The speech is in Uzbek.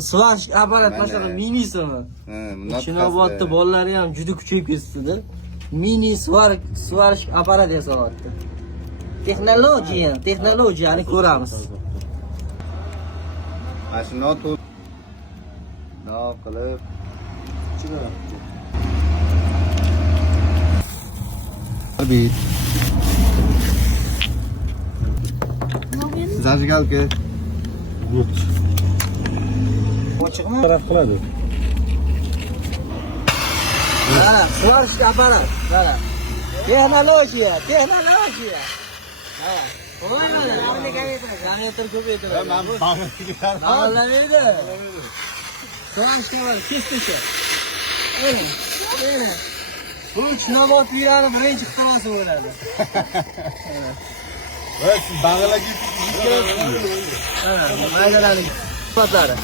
Svarish apparat masalan minisimi. Chinobodda bolalari ham juda kuchayib ketdi. Mini svarish apparat yasayapti. Texnologiyani ko'ramiz. Mana shu notur qilib Bit. Zajgalka. Ochiqmi? Taraf qiladi. Ha, svarish apparat. Mana. Texnologiya. Ha. Diametr ko'paytiradi. Bog'lamaydi. Svarish apparat kesdicha. Mana. Bu Chinobodliklarni birinchi ixtirosi bo'ladi. Va siz bag'alaga Maydalarning sifatlari.